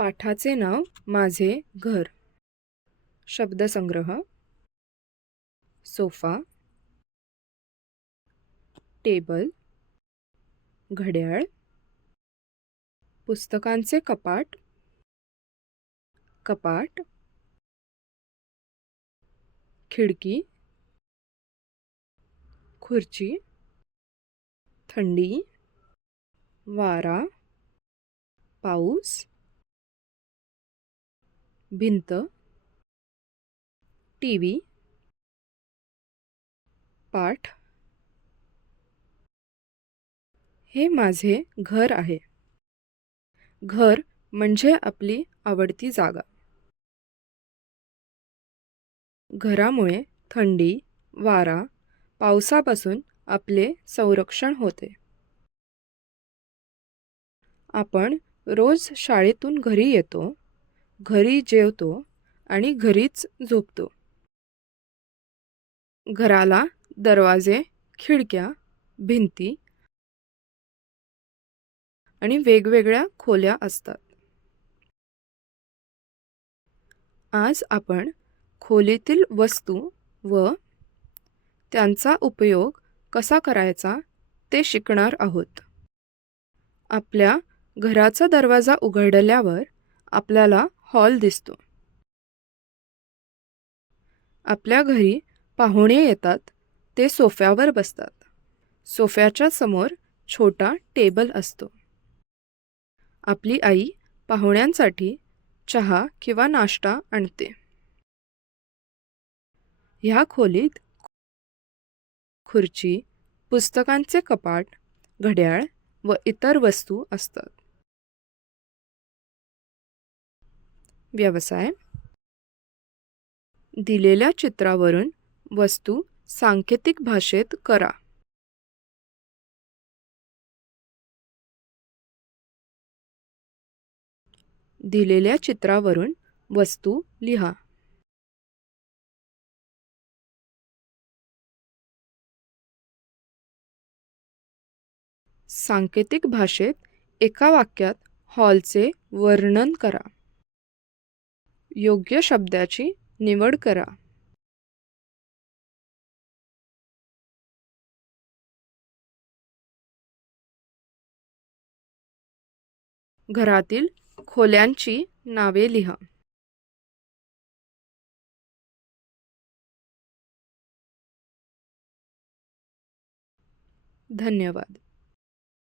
पाठाचे नाव माझे घर. शब्दसंग्रह: सोफा, टेबल, घड्याळ, पुस्तकांचे कपाट, कपाट, खिडकी, खुर्ची, थंडी, वारा, पाऊस, भिंत, टीव्ही, पाठ. हे माझे घर आहे. घर म्हणजे आपली आवडती जागा. घरामुळे थंडी, वारा, पावसापासून आपले संरक्षण होते. आपण रोज शाळेतून घरी येतो, घरी जेवतो आणि घरीच झोपतो. घराला दरवाजे, खिडक्या, भिंती आणि वेगवेगळ्या खोल्या असतात. आज आपण खोलीतील वस्तू व त्यांचा उपयोग कसा करायचा ते शिकणार आहोत. आपल्या घराचा दरवाजा उघडल्यावर आपल्याला हॉल दिसतो. आपल्या घरी पाहुणे येतात, ते सोफ्यावर बसतात. सोफ्याच्या समोर छोटा टेबल असतो. आपली आई पाहुण्यांसाठी चहा किंवा नाश्ता आणते. ह्या खोलीत खुर्ची, पुस्तकांचे कपाट, घड्याळ व इतर वस्तू असतात. व्यवसाय: दिलेल्या चित्रावरून वस्तू सांकेतिक भाषेत करा. दिलेल्या चित्रावरून वस्तू लिहा. सांकेतिक भाषेत एका वाक्यात हॉलचे वर्णन करा. योग्य शब्दाची निवड करा. घरातील खोल्यांची नावे लिहा. धन्यवाद.